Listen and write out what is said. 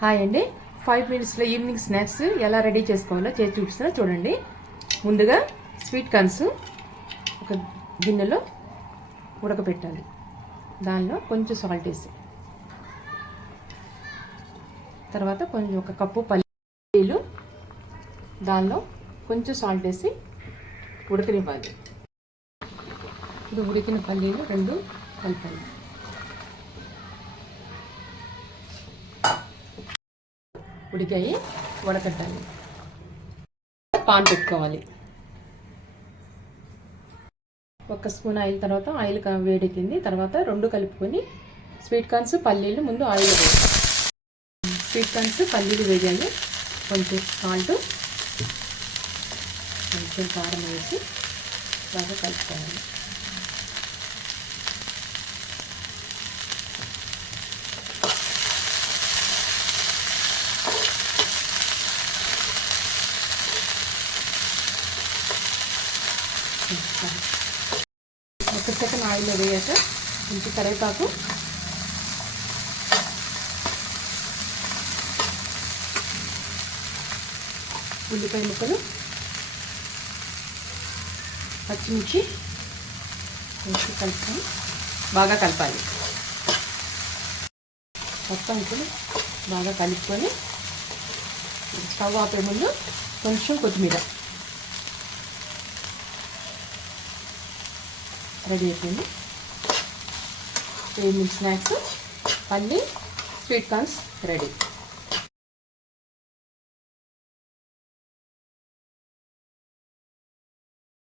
Hi అండి. 5 మినిట్స్లో evening snacks ఎలా రెడీ చేసుకోవాలో చేసి చూపిస్తున్నా చూడండి. ముందుగా స్వీట్ కార్న్స్ ఒక గిన్నెలో ఉడకపెట్టాలి. దానిలో కొంచెం సాల్ట్ వేసి, తర్వాత కొంచెం ఒక కప్పు పల్లీలు దానిలో కొంచెం సాల్ట్ వేసి ఉడకనివ్వాలి. ఇప్పుడు ఉడికిన పల్లీలు రెండు కలపాలి. ఉడికాయి వడకట్టాలి. పాన్ పెట్టుకోవాలి. 1 స్పూన్ ఆయిల్, తర్వాత ఆయిల్ వేడెక్కింది, తర్వాత రెండు కలుపుకొని స్వీట్ కార్న్స్ పల్లీలు ముందు ఆయిల్ వేయాలి. స్వీట్ కార్న్స్ పల్లీలు వేయాలి. కొంచెం సాల్ట్, కొంచెం కారం వేసి బాగా కలుపుకోవాలి. ఒక సెకండ్ ఆయిల్లో వేయాక కొంచెం కరివేపాకు, ఉల్లిపాయ ముక్కలు, పచ్చిమిర్చి వేసి కలుపుకొని బాగా కలపాలి. మొత్తం ఇప్పుడు బాగా కలుపుకొని స్టవ్ ఆపే ముందు కొంచెం కొత్తిమీర. రెడీ అయిపోయింది. ఈవినింగ్ స్నాక్స్ పల్లి స్వీట్ కార్న్స్ రెడీ.